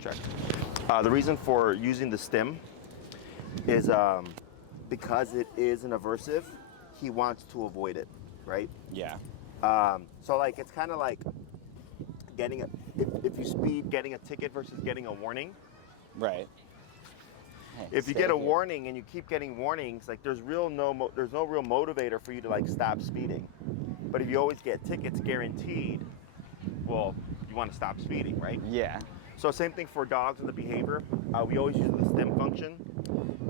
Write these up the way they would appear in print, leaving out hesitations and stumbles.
Check. The reason for using the stem is because it is an aversive, he wants to avoid it, right? Yeah. So like it's kind of like getting if you speed, getting a ticket versus getting a warning. Right. Hey, If you get a warning and you keep getting warnings, like there's no real motivator for you to like stop speeding. But if you always get tickets guaranteed, well, you want to stop speeding, right? Yeah. So same thing for dogs and the behavior. We always use the stim function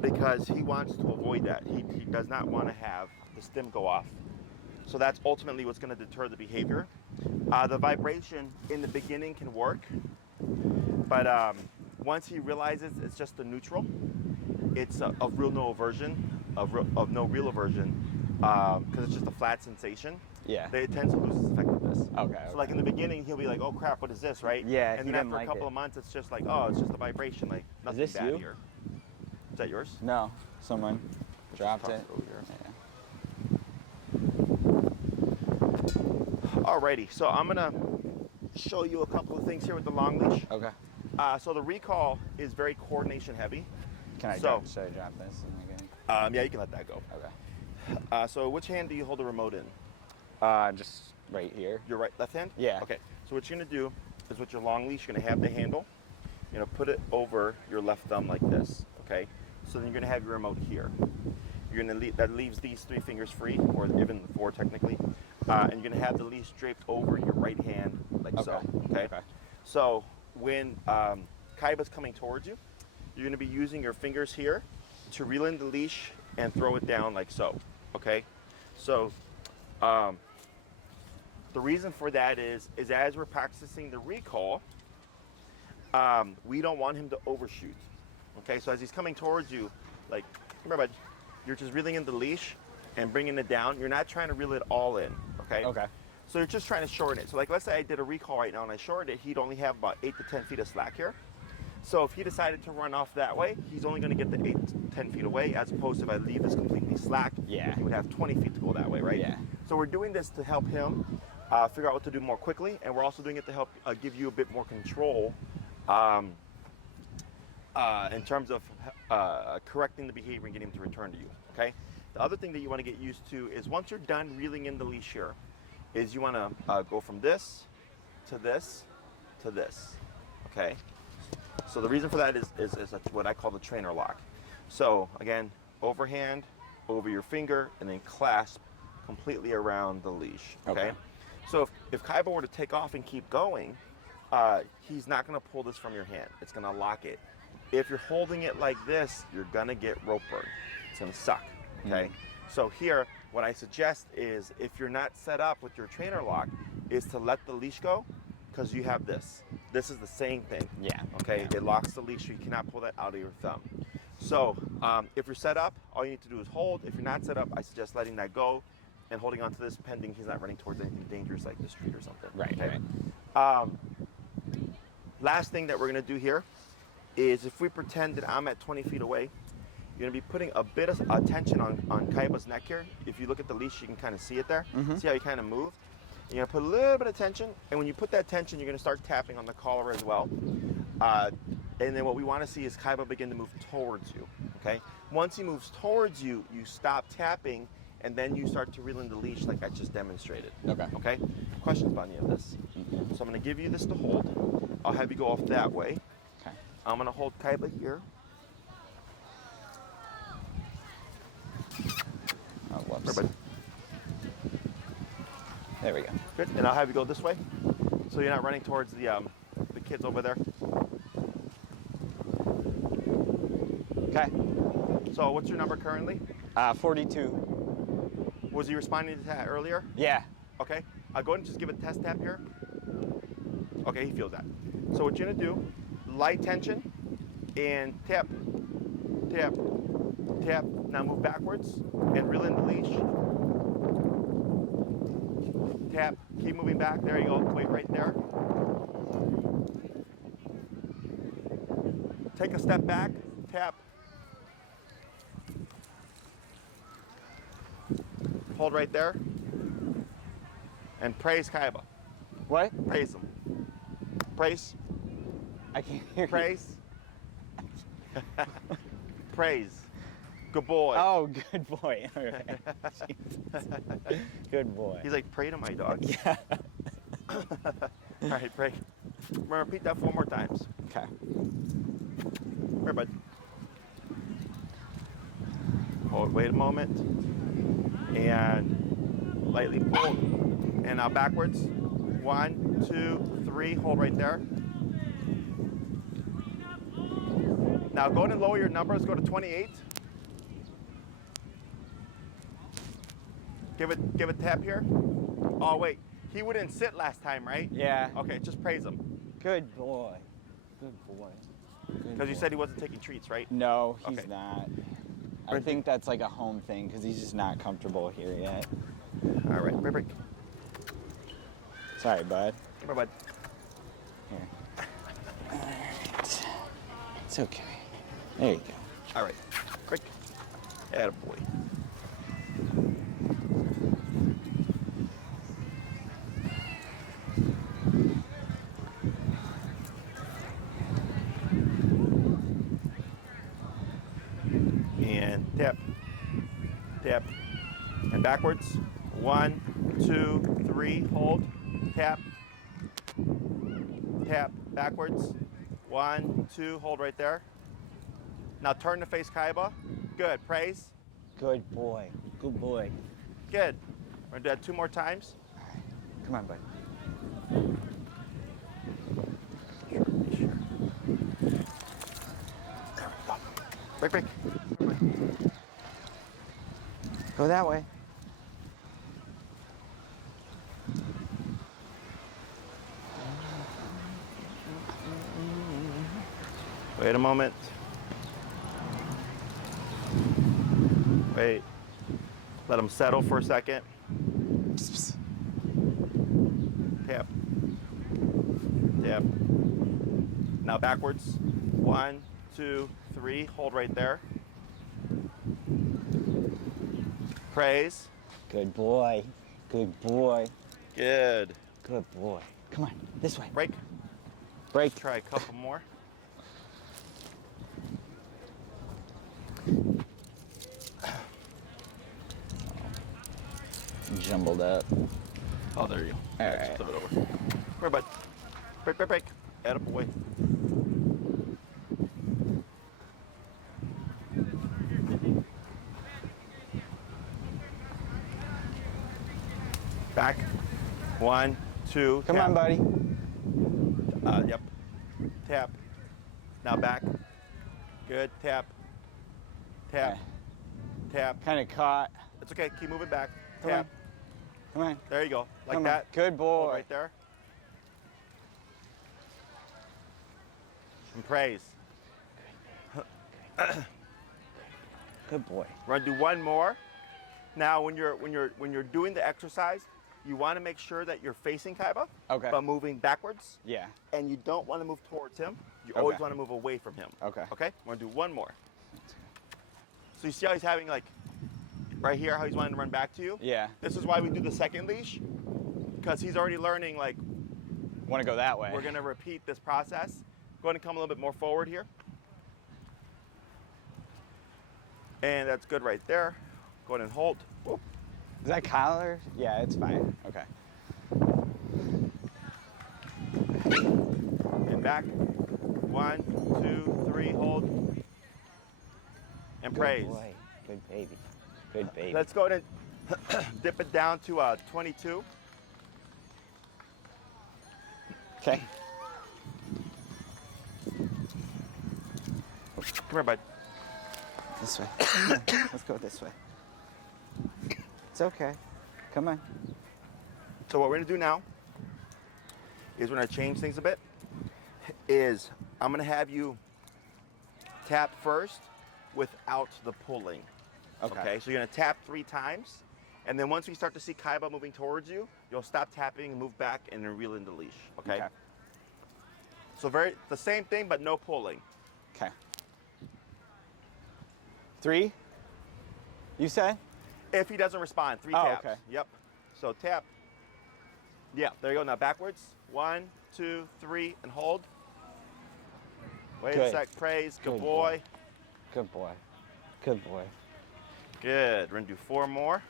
because he wants to avoid that. He does not want to have the stim go off. So that's ultimately what's going to deter the behavior. The vibration in the beginning can work, but once he realizes it's just the neutral, it's of no real aversion, because it's just a flat sensation. Yeah. It tends to lose its effectiveness. Okay. So like in the beginning, he'll be like, "Oh crap, what is this?" Right? Yeah. And then after a couple of months, it's just like, "Oh, it's just a vibration. Like nothing this bad you? here." Is that yours? No, someone dropped it. Over here. Yeah. Alrighty, so I'm gonna show you a couple of things here with the long leash. Okay. So the recall is very coordination heavy. Can I So- should I drop this? Again? Yeah, you can let that go. Okay. So which hand do you hold the remote in? Just right here. Your left hand? Yeah. Okay. So what you're gonna do is with your long leash, you're gonna have the handle. You're gonna put it over your left thumb like this. Okay. So then you're gonna have your remote here. You're gonna that leaves these 3 fingers free, or even 4 technically. And you're gonna have the leash draped over your right hand like so. Okay. So when Kaiba's coming towards you, you're gonna be using your fingers here to reel in the leash and throw it down like so. Okay. So the reason for that is as we're practicing the recall, we don't want him to overshoot. Okay, so as he's coming towards you, like, remember, you're just reeling in the leash and bringing it down. You're not trying to reel it all in, okay? Okay. So you're just trying to shorten it. So like, let's say I did a recall right now and I shortened it, he'd only have about 8 to 10 feet of slack here. So if he decided to run off that way, he's only gonna get the 8 to 10 feet away, as opposed to if I leave this completely slack, Yeah. he would have 20 feet to go that way, right? Yeah. So we're doing this to help him figure out what to do more quickly, and we're also doing it to help give you a bit more control in terms of correcting the behavior and getting him to return to you, okay? The other thing that you want to get used to is once you're done reeling in the leash here, is you want to go from this to this to this, okay? So the reason for that is what I call the trainer lock. So again, overhand, over your finger, and then clasp completely around the leash, okay? So if Kaiba were to take off and keep going, he's not going to pull this from your hand. It's going to lock it. If you're holding it like this, you're going to get rope burn. It's going to suck, okay? So here, what I suggest is if you're not set up with your trainer lock, is to let the leash go, because you have this. This is the same thing. Yeah. Okay, it locks the leash, so you cannot pull that out of your thumb. So if you're set up, all you need to do is hold. If you're not set up, I suggest letting that go and holding on to this pending he's not running towards anything dangerous like the street or something. Right. Okay? Right. Last thing that we're gonna do here is if we pretend that I'm at 20 feet away, you're gonna be putting a bit of tension on Kaiba's neck here. If you look at the leash, you can kind of see it there. See how he kind of moved? You're gonna put a little bit of tension, and when you put that tension, you're gonna start tapping on the collar as well. And then what we wanna see is Kaiba begin to move towards you, okay? Once he moves towards you, you stop tapping, and then you start to reel in the leash like I just demonstrated. Okay? Questions about any of this? So I'm gonna give you this to hold. I'll have you go off that way. Okay. I'm gonna hold Kaiba here. Oh, whoops. Everybody. There we go. Good. And I'll have you go this way, so you're not running towards the kids over there. Okay. So what's your number currently? 42. Was he responding to that earlier? Yeah. Okay. I'll go ahead and just give a test tap here. Okay, he feels that. So what you're gonna do, light tension and tap, tap, tap. Now move backwards and reel in the leash. Tap, keep moving back. There you go. Wait right there. Take a step back, tap. Hold right there. And praise Kaiba. What? Praise him. Praise. I can't hear Praise. Praise. Good boy. you. Oh, good boy. All right. Jesus. Good boy. He's like, pray to my dog. Yeah. All right, pray. We're gonna repeat that 4 more times. Okay. Here, bud. Hold, wait a moment. And lightly pull. And now backwards. 1, 2, 3. Hold right there. Now go ahead and lower your numbers. Go to 28. Give it tap here. Oh wait, he wouldn't sit last time, right? Yeah. Okay, just praise him. Good boy. Good boy. Because you said he wasn't taking treats, right? No, he's Okay. not. I think that's like a home thing because he's just not comfortable here yet. All right, break. Sorry, bud. Come here, bud. Here. All right. It's okay. There you go. All right, break. Attaboy. And tap, tap, and backwards. 1, 2, 3, hold, tap, tap, backwards. 1, 2, hold right there. Now turn to face Kaiba. Good, praise. Good boy. Good boy. Good. We're gonna do that 2 more times. All right. Come on, bud. Break. Go that way. Wait a moment. Wait. Let them settle for a second. Tap. Tap. Now backwards. 1, 2, 3. Hold right there. Praise. Good boy. Good boy. Good. Good boy. Come on, this way. Break. Break. Try a couple more. Jumbled up. Oh, there you go. All Just right. flip it over. Come here, bud. Break. Attaboy. Back. 1, 2. Come tap. on, buddy. Yep. Tap. Now back. Good. Tap. Tap. Okay. Tap. Kind of caught. It's okay. Keep moving back. Come Tap. on. Come on. There you go. Like Come on. that. Good boy. Hold right there. And praise. Good boy. We're gonna do 1 more. Now, when you're doing the exercise, you want to make sure that you're facing Kaiba, Okay. but moving backwards, Yeah. and you don't want to move towards him. You always Okay. want to move away from him. Okay. Okay. We're gonna do 1 more. So you see how he's having like right here, how he's wanting to run back to you. Yeah. This is why we do the second leash, because he's already learning like Want to go that way. we're gonna repeat this process. Go ahead and come a little bit more forward here. And that's good right there. Go ahead and hold. Whoop. Is that collar? Yeah, it's fine. Okay. And back. 1, 2, 3, hold. And Good praise. boy. Good baby. Good baby. Let's go ahead and dip it down to 22. Okay. Come here, bud. This way. Come on. Let's go this way. It's okay. Come on. So what we're gonna do now is we're gonna change things a bit. Is I'm gonna have you tap first without the pulling. Okay. So you're gonna tap 3 times, and then once we start to see Kaiba moving towards you, you'll stop tapping and move back and then reel in the leash. Okay. So the same thing, but no pulling. Okay. 3? You said? If he doesn't respond, 3 Oh, taps. okay. Yep. So tap. Yeah, there you go. Now backwards. 1, 2, 3, and hold. Wait a Good. sec. Praise. Good, Good boy. Good boy. Good boy. Good. We're gonna do 4 more.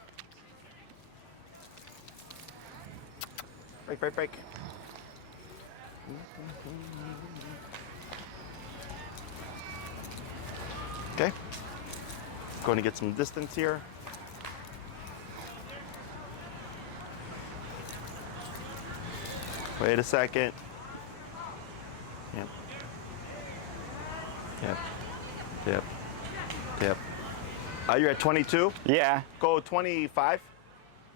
Break, break, break. Okay. Going to get some distance here. Wait a second. Yep. Yep. Yep. Yep. You're at 22? Yeah. Go 25.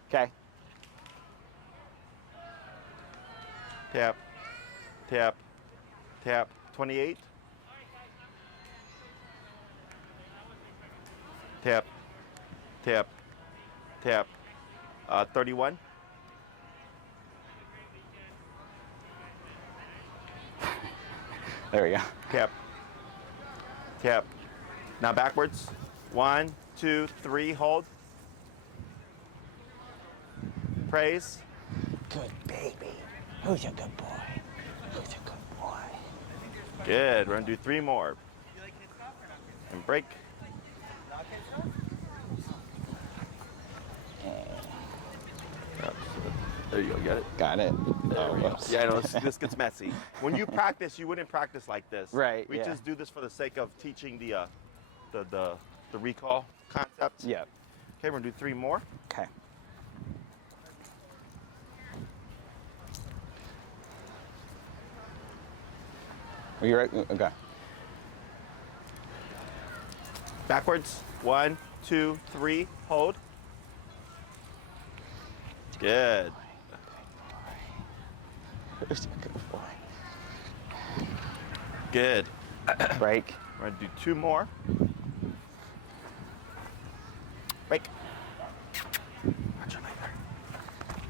Okay. Tap. Tap. Tap. 28. Tap. Tap. Tap. 31. There we go. Tap. Tap. Now backwards. 1, 2, 3. Hold. Praise. Good baby. Who's a good boy? Who's a good boy? Good. We're gonna do 3 more. And break. There you go. Get it? Got it. There we go. whoops. Yeah, I know this gets messy. When you practice, you wouldn't practice like this. Right, We yeah. just do this for the sake of teaching the recall concept. Yep. Okay, we're gonna do 3 more. Okay. Are you ready? Okay. Backwards. 1, 2, 3. Hold. Good. Who's a good boy? Good. Break. We're gonna do 2 more. Break. Watch your leg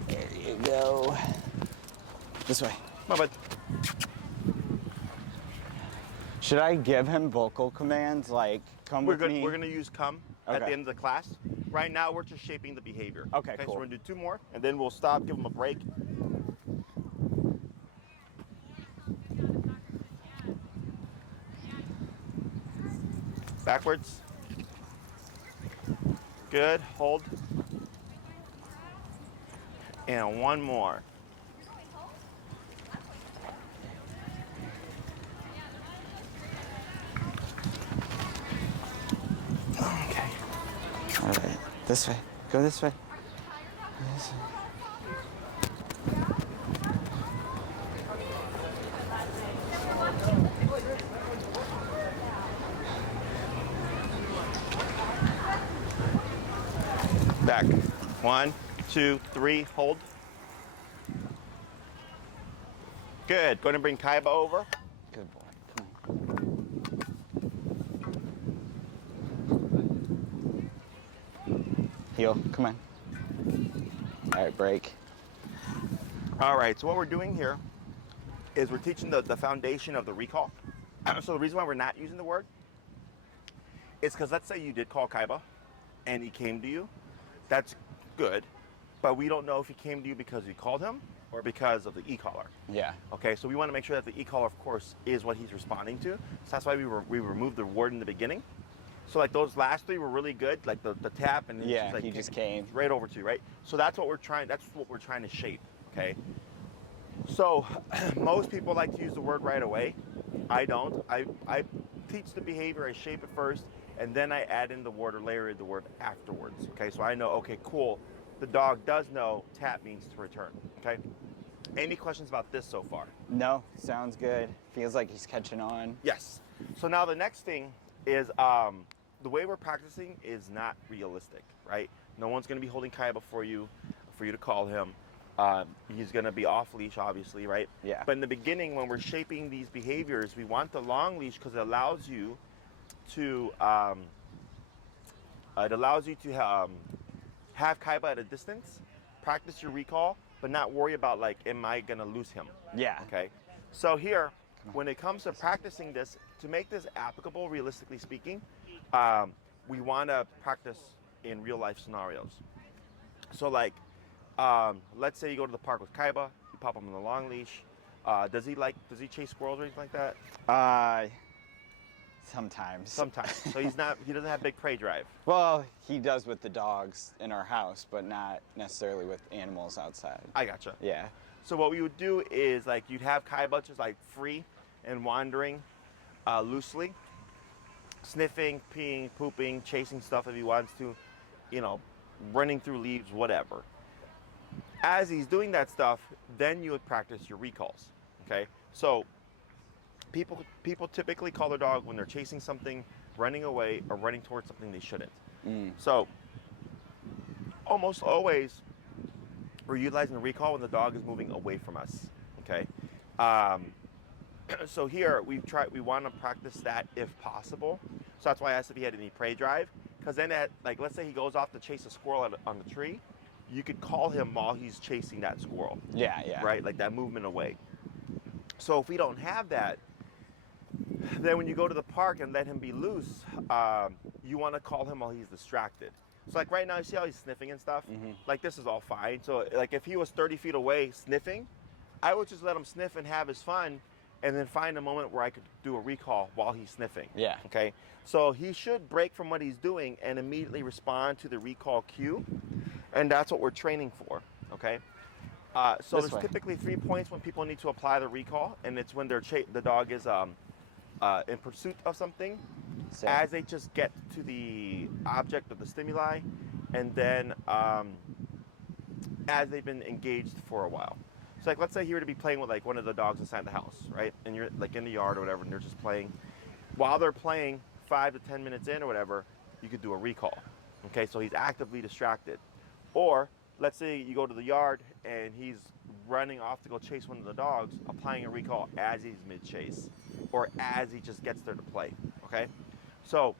there. There you go. This way. Come on, bud. Should I give him vocal commands like come with me? We're gonna use come at Okay. the end of the class. Right now, we're just shaping the behavior. Okay, So cool. we're gonna do 2 more, and then we'll stop, give them a break. Backwards. Good. Hold. And 1 more. Okay. All right. This way. Go this way. This way. Back. 1, 2, 3. Hold. Good. Go ahead and bring Kaiba over. Good boy. Come on. Heel. Come on. All right. Break. All right, so what we're doing here is we're teaching the foundation of the recall. So the reason why we're not using the word is because let's say you did call Kaiba and he came to you. That's good, but we don't know if he came to you because you called him or because of the e-caller. Yeah. Okay, so we want to make sure that the e-caller, of course, is what he's responding to. So that's why we removed the word in the beginning. So like those last 3 were really good, like the tap and then Yeah, she's like, he just came. right over to you, right? So that's what we're trying to shape, okay? So most people like to use the word right away. I don't. I teach the behavior, I shape it first, and then I add in the word or layer in the word afterwards. Okay, so I know, okay, cool. The dog does know tap means to return. Okay. Any questions about this so far? No. Sounds good. Feels like he's catching on. Yes. So now the next thing is the way we're practicing is not realistic, right? No one's going to be holding Kaiba for you to call him. He's going to be off leash, obviously, right? Yeah. But in the beginning, when we're shaping these behaviors, we want the long leash because it allows you to have Kaiba at a distance, practice your recall, but not worry about like, am I going to lose him? Yeah. Okay. So here, when it comes to practicing this, to make this applicable, realistically speaking, we want to practice in real life scenarios. So like, let's say you go to the park with Kaiba, you pop him on the long leash. Does he chase squirrels or anything like that? Sometimes. Sometimes. So he doesn't have big prey drive. Well, he does with the dogs in our house, but not necessarily with animals outside. I gotcha. Yeah. So what we would do is like you'd have Kaiba just like free and wandering loosely, sniffing, peeing, pooping, chasing stuff if he wants to, you know, running through leaves, whatever. As he's doing that stuff, then you would practice your recalls. Okay? So people typically call their dog when they're chasing something, running away, or running towards something they shouldn't. So almost always we're utilizing the recall when the dog is moving away from us. Okay? So here we want to practice that if possible. So that's why I asked if he had any prey drive, because then like let's say he goes off to chase a squirrel on the tree, you could call him while he's chasing that squirrel. Yeah, yeah. Right, like that movement away. So if we don't have that, then when you go to the park and let him be loose, you want to call him while he's distracted. So like right now, you see how he's sniffing and stuff? Like this is all fine. So like if he was 30 feet away sniffing, I would just let him sniff and have his fun, and then find a moment where I could do a recall while he's sniffing. Yeah. Okay. So he should break from what he's doing and immediately respond to the recall cue, and that's what we're training for. Okay. So there's typically 3 points when people need to apply the recall, and it's when the dog is in pursuit of something, as they just get to the object of the stimuli, and then as they've been engaged for a while. So like let's say you were to be playing with like one of the dogs inside the house, right? And you're like in the yard or whatever, and they're just playing. While they're playing, 5 to 10 minutes in or whatever, you could do a recall. Okay, so he's actively distracted. Or let's say you go to the yard and he's running off to go chase one of the dogs, applying a recall as he's mid-chase or as he just gets there to play. Okay, so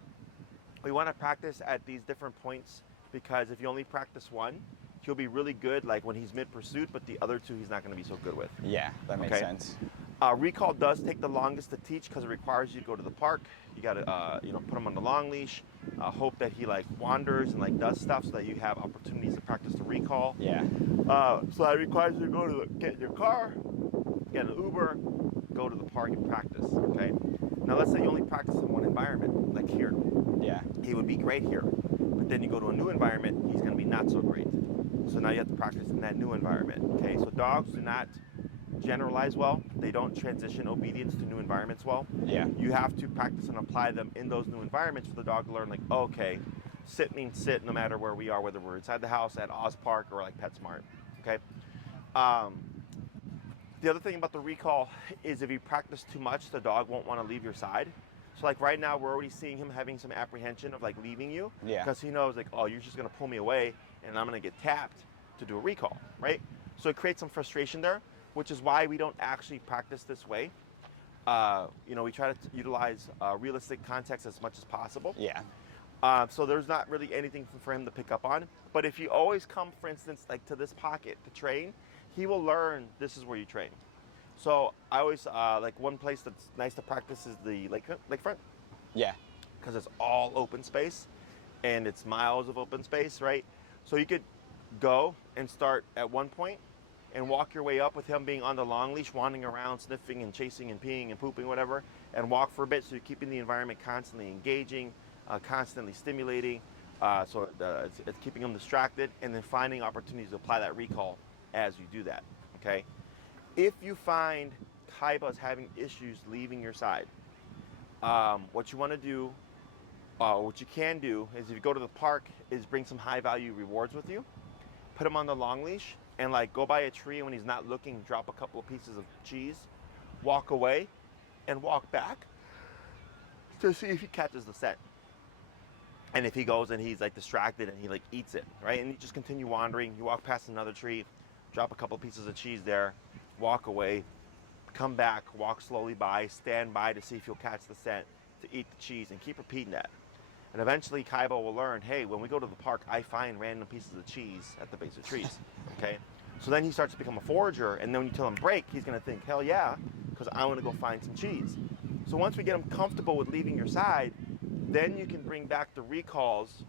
we want to practice at these different points, because if you only practice one, he'll be really good like when he's mid-pursuit, but the other two he's not going to be so good with. Yeah, that makes sense. Recall does take the longest to teach because it requires you to go to the park. You got to put him on the long leash, hope that he like wanders and like does stuff so that you have opportunities to practice the recall. Yeah. So that requires you to go to get your car, get an Uber, go to the park and practice. Okay. Now let's say you only practice in one environment, like here. Yeah. He would be great here, but then you go to a new environment, he's going to be not so great. So now you have to practice in that new environment. Okay. So dogs do not generalize well. They don't transition obedience to new environments well. Yeah. You have to practice and apply them in those new environments for the dog to learn like, okay, sit means sit no matter where we are, whether we're inside the house, at Oz Park, or like PetSmart. Okay. The other thing about the recall is if you practice too much, the dog won't want to leave your side. So like right now, we're already seeing him having some apprehension of like leaving you. Yeah. Because he knows like, oh, you're just going to pull me away and I'm going to get tapped to do a recall, right? So it creates some frustration there, which is why we don't actually practice this way. We try to utilize realistic context as much as possible. Yeah. So there's not really anything for him to pick up on. But if you always come, for instance, like to this pocket to train, he will learn this is where you train. So I always, like one place that's nice to practice is the lakefront. Yeah. Because it's all open space and it's miles of open space, right? So you could go and start at one point and walk your way up with him being on the long leash, wandering around, sniffing and chasing and peeing and pooping, whatever, and walk for a bit so you're keeping the environment constantly engaging, constantly stimulating, so it's keeping him distracted, and then finding opportunities to apply that recall as you do that, okay? If you find Kaiba's having issues leaving your side, what you want to do, what you can do is if you go to the park is bring some high value rewards with you, put him on the long leash, and like go by a tree, and when he's not looking, drop a couple of pieces of cheese, walk away, and walk back to see if he catches the scent. And if he goes and he's like distracted and he like eats it, right? And you just continue wandering. You walk past another tree, drop a couple of pieces of cheese there, walk away, come back, walk slowly by, stand by to see if he'll catch the scent, to eat the cheese, and keep repeating that. And eventually Kaiba will learn, hey, when we go to the park, I find random pieces of cheese at the base of trees, okay? So then he starts to become a forager, and then when you tell him break, he's gonna think, hell yeah, because I wanna go find some cheese. So once we get him comfortable with leaving your side, then you can bring back the recalls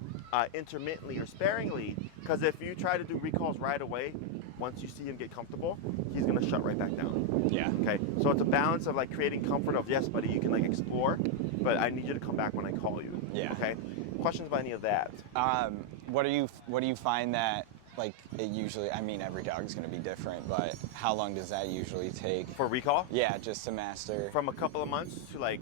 intermittently or sparingly, because if you try to do recalls right away, once you see him get comfortable, he's gonna shut right back down. Yeah. Okay, so it's a balance of like creating comfort of, yes, buddy, you can like explore, but I need you to come back when I call you. Yeah. Okay. Questions about any of that? What do you find that like it usually? I mean, every dog is going to be different, but how long does that usually take? For recall? Yeah, just to master. From a couple of months to like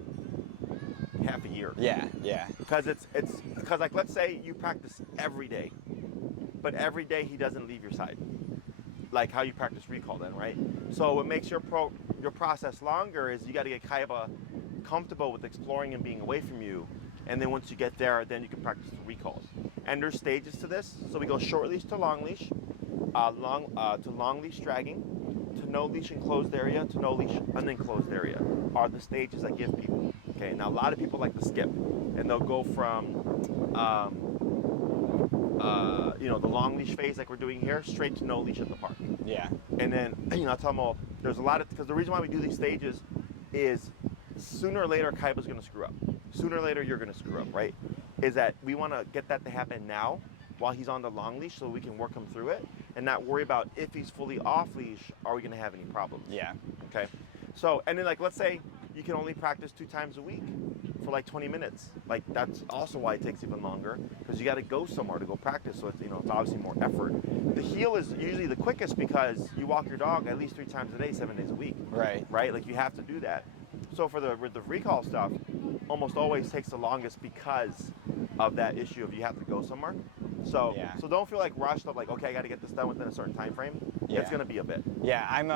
half a year. Yeah, yeah, Because it's because like let's say you practice every day, but every day he doesn't leave your side. Like how you practice recall then, right? So what makes your process longer is you got to get Kaiba comfortable with exploring and being away from you, and then once you get there, then you can practice the recalls. And there's stages to this. So we go short leash to long leash, long leash dragging, to no leash enclosed area, to no leash unenclosed area are the stages I give people. Okay, now a lot of people like to skip, and they'll go from the long leash phase like we're doing here, straight to no leash at the park. yeah, And then, I tell them all, there's a lot of, because the reason why we do these stages is sooner or later Kaiba's going to screw up. Sooner or later you're going to screw up, right? Is that we want to get that to happen now while he's on the long leash so we can work him through it and not worry about if he's fully off leash, are we going to have any problems? yeah, Okay. So, and then like, let's say you can only practice 2 times a week for like 20 minutes. Like that's also why it takes even longer because you got to go somewhere to go practice. So it's, it's obviously more effort. The heel is usually the quickest because you walk your dog at least 3 times a day, 7 days a week. right. Right? Like you have to do that. So for the recall stuff, almost always takes the longest because of that issue of you have to go somewhere. So Yeah. so don't feel like rushed up like, okay, I got to get this done within a certain time frame. Yeah. It's going to be a bit. Yeah, I'm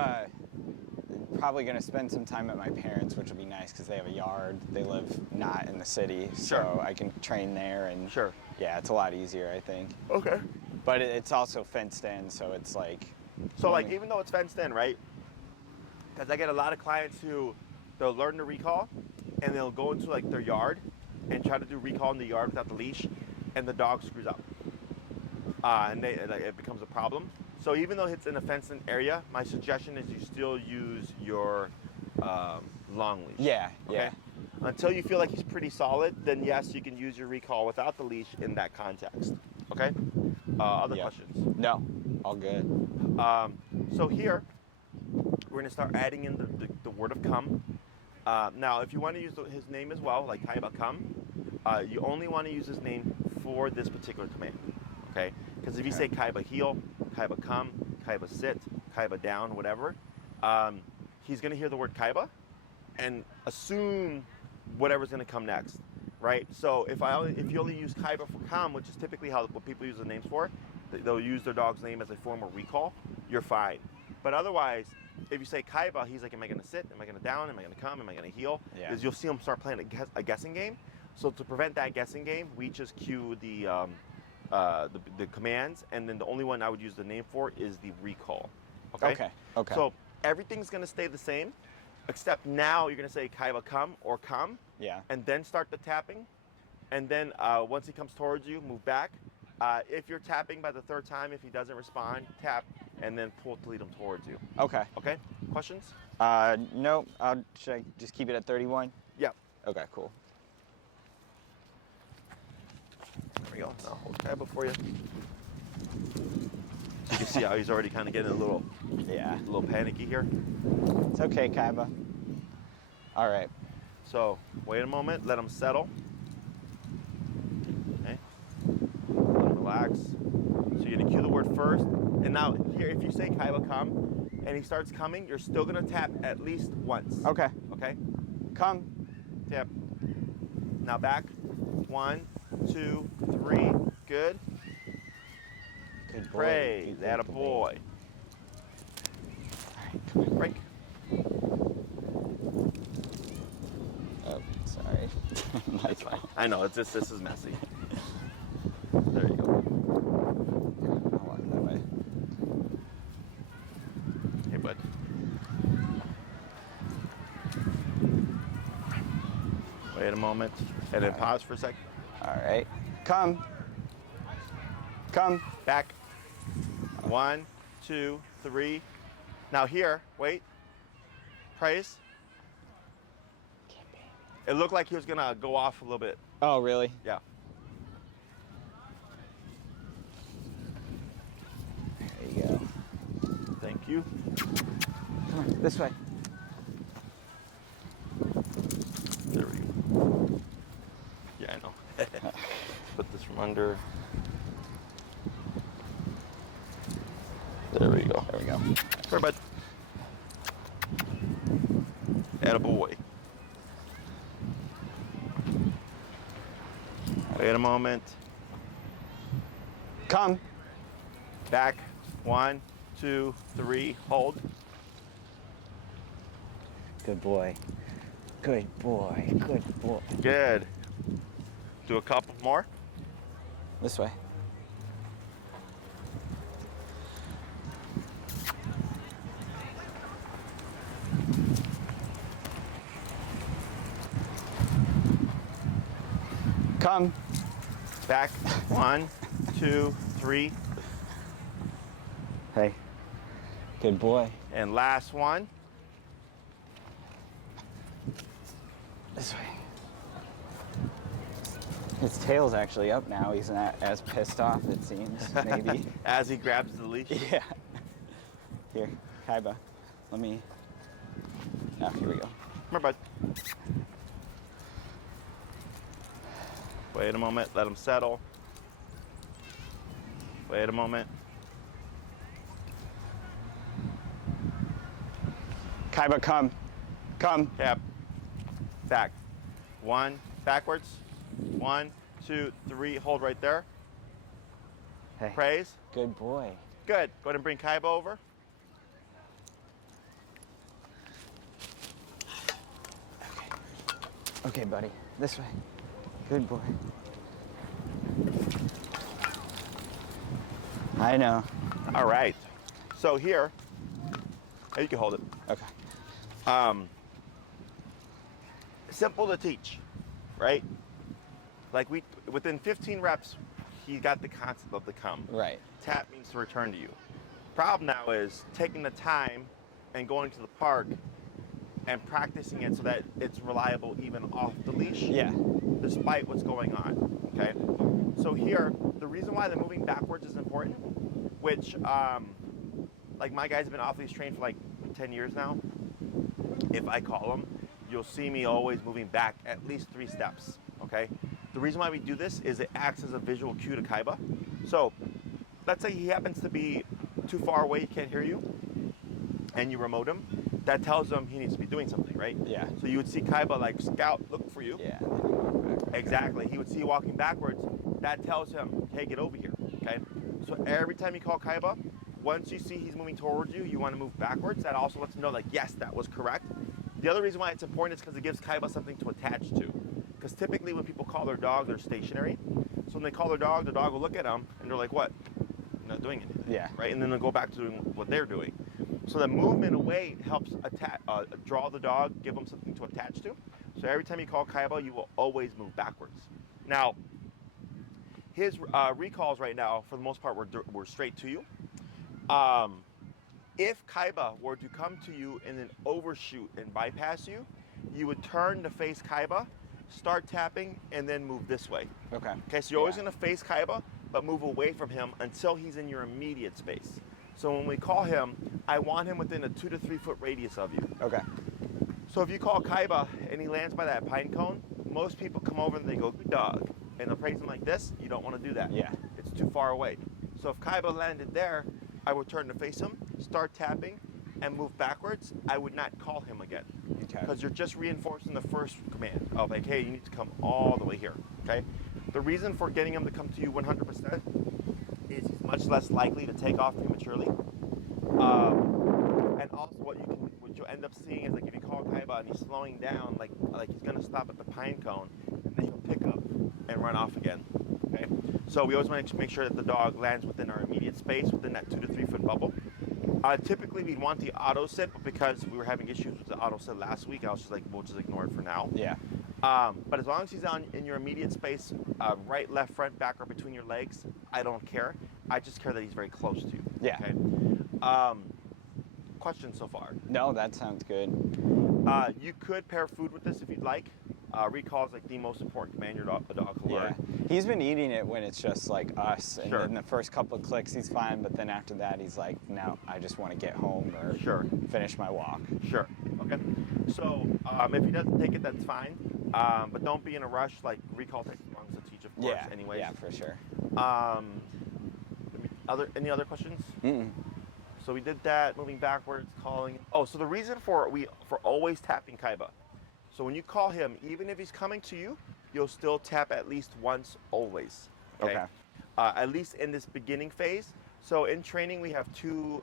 probably going to spend some time at my parents', which will be nice because they have a yard. They live not in the city, so Sure. I can train there. And Sure. yeah, it's a lot easier, I think. Okay. But it's also fenced in, so it's like. So like even though it's fenced in, right? Because I get a lot of clients who they'll learn to recall and they'll go into like their yard and try to do recall in the yard without the leash, and the dog screws up, and it becomes a problem. So even though it's in a fenced-in area, my suggestion is you still use your long leash. Yeah, Okay? yeah. Until you feel like he's pretty solid, then yes, you can use your recall without the leash in that context. Okay. Other Yeah. questions? No, all good. So here, we're gonna start adding in the word of come. Now, if you want to use his name as well, like Kaiba come, you only want to use his name for this particular command, okay? Because if you say Kaiba heel, Kaiba come, Kaiba sit, Kaiba down, whatever, he's gonna hear the word Kaiba and assume whatever's gonna come next, right? So if you only use Kaiba for come, which is typically what people use the names for, they'll use their dog's name as a form of recall, you're fine. But otherwise, if you say Kaiba, he's like, am I going to sit? Am I going to down? Am I going to come? Am I going to heel? Yeah. Is you'll see him start playing a guessing game. So to prevent that guessing game, we just cue the commands, and then the only one I would use the name for is the recall. Okay? Okay, okay. So everything's going to stay the same, except now you're going to say Kaiba come or come, Yeah. and then start the tapping. And then once he comes towards you, move back. If you're tapping by the 3rd time, if he doesn't respond, tap, and then pull to lead him towards you. Okay. Okay? Questions? No, should I just keep it at 31? Yeah. Okay, cool. There we go. I'll hold Kaiba for you. You can see how he's already kind of getting a little panicky here. It's okay, Kaiba. All right. So wait a moment, let him settle. Okay. Let him relax. So you're gonna cue the word first. And now here, if you say Kaiba come and he starts coming, you're still gonna tap at least once. Okay. Okay? Come. Tap. Now back. 1, 2, 3. Good. Good boy. Praise. Good That a boy. boy. All right, Break. oh, sorry. That's fine. I know, this is messy. There you go. I'll walk that way. Hey, bud. Wait a moment. And then pause for a sec. All right. Come. Come. Back. 1, 2, 3. Now here, wait. Praise. It looked like he was gonna go off a little bit. Oh, really? Yeah. There you go. Thank you. Come on, this way. under. There we go. There we go. Sorry, bud. Attaboy. Wait a moment. Come. Back. 1, 2, 3. Hold. Good boy. Good boy. Good boy. Good. Do a couple more. This way. Come. Back. 1, 2, 3. Hey. Good boy. And last one. This way. His tail's actually up now. He's not as pissed off, it seems, maybe. As he grabs the leash. Yeah. Here, Kaiba. Let me. Oh, here we go. Come here, bud. Wait a moment. Let him settle. Wait a moment. Kaiba, come. Come. Tap. Back. 1. Backwards. 1, 2, 3. Hold right there. Hey. Praise. Good boy. Good. Go ahead and bring Kaiba over. Okay, buddy. This way. Good boy. I know. All right. So here, you can hold it. Okay. Simple to teach, right? Like within 15 reps, he got the concept of the come. Right. Tap means to return to you. Problem now is taking the time and going to the park and practicing it so that it's reliable even off the leash. Yeah. Despite what's going on, okay? So here, the reason why the moving backwards is important, which, like my guys have been off leash trained for like 10 years now. If I call them, you'll see me always moving back at least 3 steps, okay? The reason why we do this is it acts as a visual cue to Kaiba. So let's say he happens to be too far away, he can't hear you, and you remote him. That tells him he needs to be doing something, right? Yeah. So you would see Kaiba like scout, look for you. Yeah. And then you walk back. Exactly. He would see you walking backwards. That tells him, hey, get over here, okay? So every time you call Kaiba, once you see he's moving towards you, you want to move backwards. That also lets him know, like, yes, that was correct. The other reason why it's important is because it gives Kaiba something to attach to. Because typically when people call their dog, they're stationary. So when they call their dog will look at them, and they're like, what? You're not doing anything. Yeah. Right? And then they'll go back to doing what they're doing. So the movement away helps draw the dog, give them something to attach to. So every time you call Kaiba, you will always move backwards. Now, his recalls right now, for the most part, were straight to you. If Kaiba were to come to you and then overshoot and bypass you, you would turn to face Kaiba, start tapping, and then move this way. Okay. Okay, so you're always going to face Kaiba, but move away from him until he's in your immediate space. So when we call him, I want him within a 2 to 3 foot radius of you. Okay. So if you call Kaiba and he lands by that pine cone, most people come over and they go, good dog. And they'll praise him like this. You don't want to do that. Yeah. It's too far away. So if Kaiba landed there, I would turn to face him, start tapping, and move backwards. I would not call him again. Okay. Because you're just reinforcing the first command of like, hey, you need to come all the way here, okay? The reason for getting him to come to you 100% is he's much less likely to take off prematurely. And also what you'll end up seeing is like if you call Kaiba and he's slowing down, like he's gonna stop at the pine cone, and then he'll pick up and run off again, okay? So we always want to make sure that the dog lands within our immediate space, within that 2 to 3 foot bubble. Typically we'd want the auto sit, but because we were having issues with the auto sit last week, I was just like, we'll just ignore it for now. Yeah. But as long as he's in your immediate space, right, left, front, back, or between your legs, I don't care. I just care that he's very close to you. Yeah. Okay. Questions so far? No, that sounds good. You could pair food with this if you'd like. Recall is like the most important command a dog will Yeah. learn. He's been eating it when it's just like us, and Sure. in the first couple of clicks he's fine, but then after that he's like, no, I just want to get home or Sure. finish my walk. Sure. Okay. So if he doesn't take it, that's fine. But don't be in a rush. Like recall takes as long as to teach, of works anyways. Yeah, for sure. Any other questions? Mm-mm. So we did that, moving backwards, calling. Oh, so the reason for always tapping Kaiba. So when you call him, even if he's coming to you, you'll still tap at least once, always. Okay. At least in this beginning phase. So in training, we have two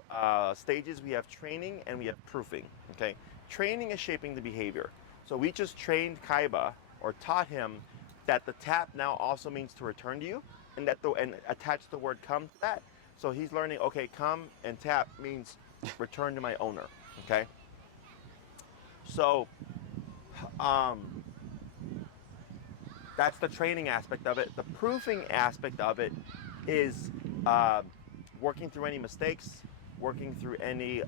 stages. We have training and we have proofing. Okay. Training is shaping the behavior. So we just trained Kaiba or taught him that the tap now also means to return to you, and and attach the word come to that. So he's learning, okay, come and tap means return to my owner, okay? So that's the training aspect of it. The proofing aspect of it is working through any mistakes, working through any,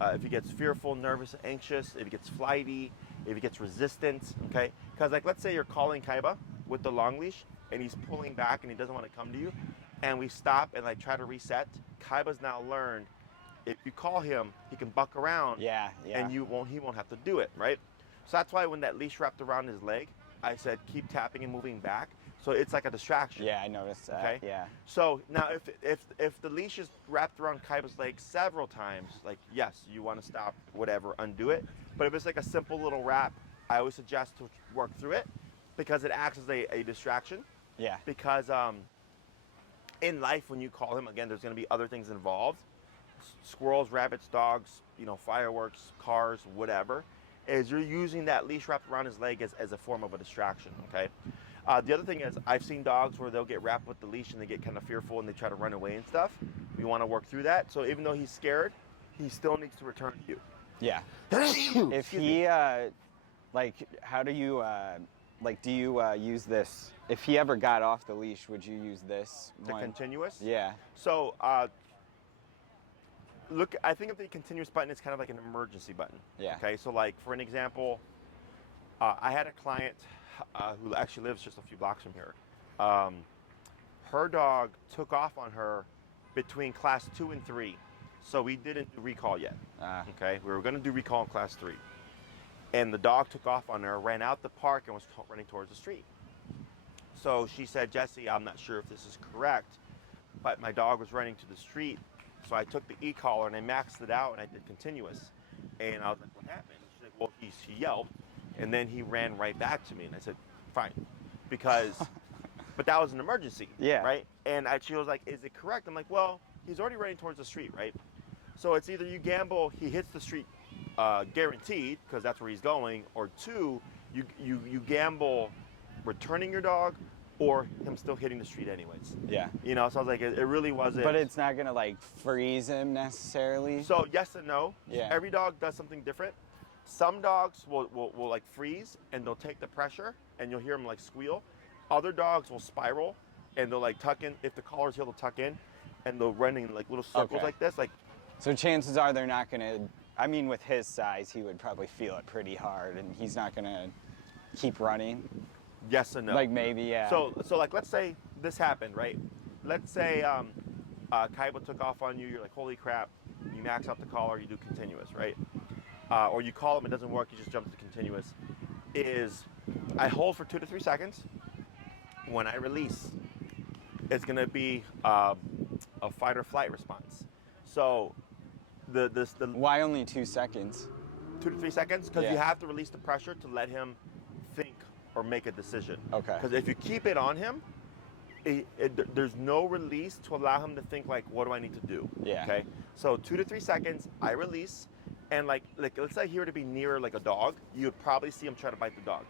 if he gets fearful, nervous, anxious, if he gets flighty, if he gets resistant, okay? Because like, let's say you're calling Kaiba with the long leash and he's pulling back and he doesn't want to come to you, and we stop and like try to reset. Kaiba's now learned if you call him, he can buck around, and he won't have to do it, right? So that's why when that leash wrapped around his leg, I said keep tapping and moving back. So it's like a distraction. Yeah, I noticed that. Okay. Yeah. So now if the leash is wrapped around Kaiba's leg several times, like yes, you want to stop, whatever, undo it. But if it's like a simple little wrap, I always suggest to work through it because it acts as a distraction. Yeah. Because in life, when you call him, again, there's going to be other things involved. Squirrels, rabbits, dogs, fireworks, cars, whatever. Is you're using that leash wrapped around his leg as a form of a distraction, okay? The other thing is I've seen dogs where they'll get wrapped with the leash and they get kind of fearful and they try to run away and stuff. We want to work through that. So even though he's scared, he still needs to return to you. Yeah. If he, how do you, do you use this? If he ever got off the leash, would you use this The continuous? Yeah. So look, I think of the continuous button as kind of like an emergency button. Yeah. Okay, so like for an example, I had a client who actually lives just a few blocks from here. Her dog took off on her between class 2 and 3. So we didn't do recall yet. Okay, we were going to do recall in class 3. And the dog took off on her, ran out the park, and was running towards the street. So she said, Jesse, I'm not sure if this is correct, but my dog was running to the street. So I took the e-collar and I maxed it out and I did continuous. And I was like, what happened? She's like, well, he yelped and then he ran right back to me. And I said, fine. Because, but that was an emergency, right? And she was like, is it correct? I'm like, well, he's already running towards the street, right? So it's either you gamble, he hits the street guaranteed, because that's where he's going, or 2, you gamble returning your dog or him still hitting the street anyways. Yeah. So I was like, it really wasn't. But it's not going to freeze him necessarily? So yes and no. Yeah. Every dog does something different. Some dogs will freeze and they'll take the pressure and you'll hear them squeal. Other dogs will spiral and they'll tuck in. If the collar's here, they'll tuck in and they'll run in little circles like this. So chances are they're not going to, I mean, with his size, he would probably feel it pretty hard and he's not going to keep running. Yes and no. Maybe, yeah. So let's say this happened, right? Let's say Kaiba took off on you. You're like, holy crap. You max out the collar, you do continuous, right? Or you call him, it doesn't work, you just jump to continuous. I hold for 2 to 3 seconds. When I release, it's going to be a fight or flight response. So Why only 2 seconds? 2 to 3 seconds? Because you have to release the pressure to let him think or make a decision. Okay. Because if you keep it on him, there's no release to allow him to think what do I need to do? Yeah. Okay. So 2 to 3 seconds, I release, and let's say he were to be near a dog, you would probably see him try to bite the dog,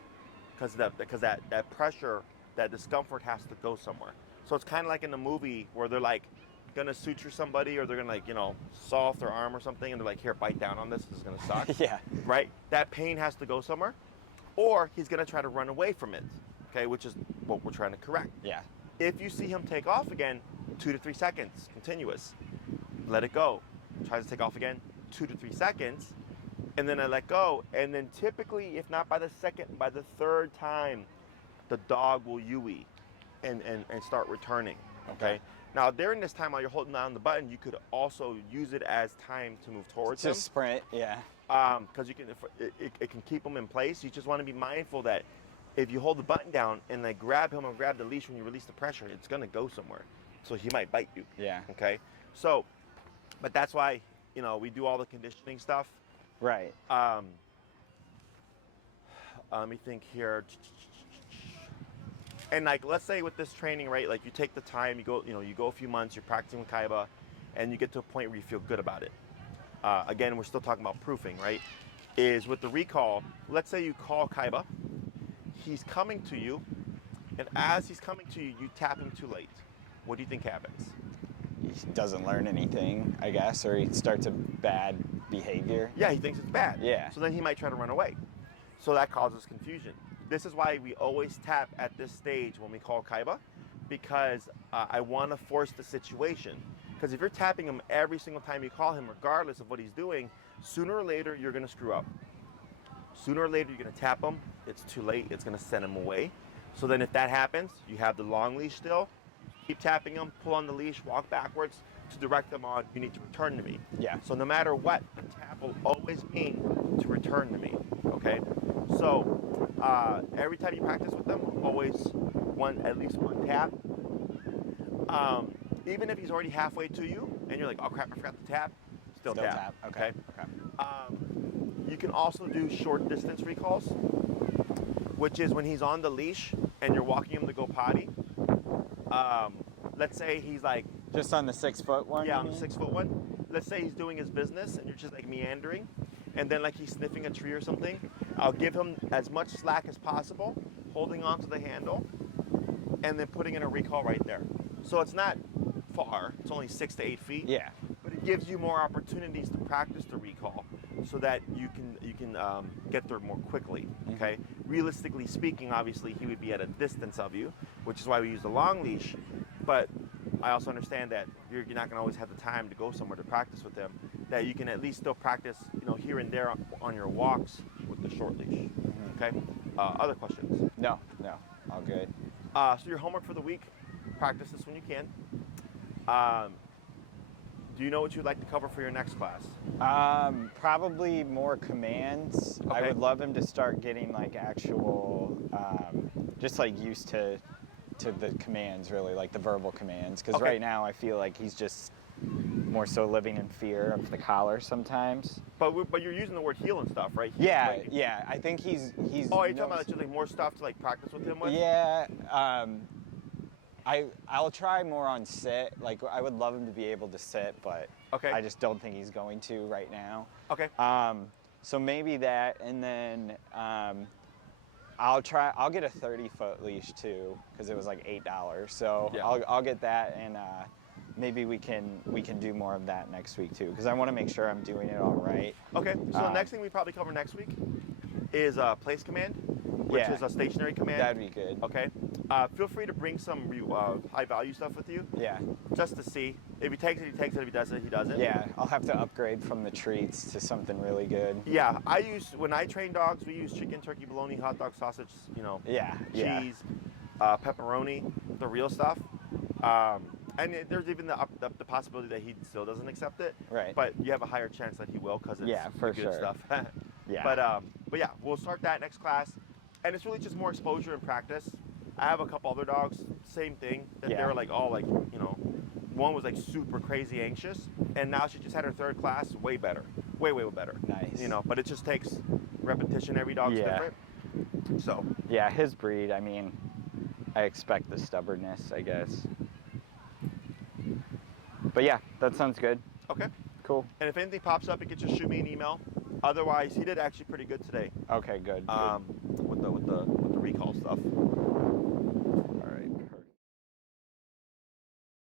because that pressure, that discomfort has to go somewhere. So it's kind of like in the movie where they're gonna suture somebody or they're gonna saw off their arm or something, and they're like, here, bite down on this is gonna suck. Yeah. Right. That pain has to go somewhere. Or he's going to try to run away from it, okay, which is what we're trying to correct. Yeah. If you see him take off again, 2 to 3 seconds, continuous. Let it go. Tries to take off again, 2 to 3 seconds, and then I let go. And then typically, if not by the 3rd time, the dog will UE and start returning, okay? Now, during this time while you're holding down the button, you could also use it as time to move towards him. To sprint, yeah. Because it can keep them in place. You just want to be mindful that if you hold the button down and like grab him or grab the leash when you release the pressure, it's gonna go somewhere. So he might bite you. Yeah. Okay. So, but that's why, you know, we do all the conditioning stuff. Right. Let me think here. And like, let's say with this training, right? Like you take the time, you go, you go a few months, you're practicing with Kaiba, and you get to a point where you feel good about it. Again, we're still talking about proofing, right? Is with the recall, let's say you call Kaiba, he's coming to you, and as he's coming to you, you tap him too late. What do you think happens? He doesn't learn anything, I guess, or he starts a bad behavior. Yeah, he thinks it's bad. Yeah. So then he might try to run away. So that causes confusion. This is why we always tap at this stage when we call Kaiba, because I want to force the situation. Because if you're tapping him every single time you call him, regardless of what he's doing, sooner or later you're going to screw up. Sooner or later you're going to tap him. It's too late. It's going to send him away. So then if that happens, you have the long leash still. Keep tapping him, pull on the leash, walk backwards to direct them on, you need to return to me. Yeah. So no matter what, the tap will always mean to return to me, okay? So every time you practice with them, always at least one tap. Even if he's already halfway to you and you're like, oh crap, I forgot to tap, still tap. Okay. You can also do short distance recalls, which is when he's on the leash and you're walking him to go potty. Let's say he's like, just on the 6 foot one? yeah, on the 6 foot one. Let's say he's doing his business and you're just like meandering, and then like he's sniffing a tree or something. I'll give him as much slack as possible, holding onto the handle, and then putting in a recall right there. So it's not far, it's only 6 to 8 feet. Yeah. But it gives you more opportunities to practice the recall so that you can get there more quickly, okay? Realistically speaking, obviously he would be at a distance of you, which is why we use the long leash, but I also understand that you're not gonna always have the time to go somewhere to practice with him, that you can at least still practice, here and there on your walks with the short leash, okay? Other questions? No, all good. So your homework for the week, practice this when you can. Do you know what you'd like to cover for your next class? Probably more commands. I Okay. would love him to start getting like actual, just like used to the commands, really, like the verbal commands. Because Okay. right now I feel like he's just more so living in fear of the collar sometimes. But you're using the word heel and stuff, right? Yeah. I think he's. Oh, are you talking about just like more stuff to like practice with him with? Yeah. I'll try more on sit. Like I would love him to be able to sit, but Okay. I just don't think he's going to right now. Okay. So maybe that, and then I'll get a 30-foot leash too, because it was like $8. So Yeah. I'll get that, and maybe we can do more of that next week too, because I want to make sure I'm doing it all right. Okay. So the next thing we probably cover next week is place command, which Yeah. is a stationary command. That'd be good. Okay. Feel free to bring some high value stuff with you, Yeah. just to see. If he takes it, he takes it. If he doesn't, he doesn't. Yeah. I'll have to upgrade from the treats to something really good. Yeah. When I train dogs, we use chicken, turkey, bologna, hot dog, sausage. Yeah. Cheese, pepperoni, the real stuff. And there's even the possibility that he still doesn't accept it. Right. But you have a higher chance that he will, because it's for the good sure. stuff. Yeah. But yeah, we'll start that next class, and it's really just more exposure and practice. I have a couple other dogs, same thing. That Yeah. they're like all like, one was like super crazy anxious, and now she just had her third class, way better, way better. Nice. But it just takes repetition. Every dog's Yeah. different. So Yeah, his breed, I mean, I expect the stubbornness, I guess. But yeah, that sounds good. okay. Cool. And if anything pops up, you can just shoot me an email. Otherwise, he did actually pretty good today. Okay, good. With the recall stuff.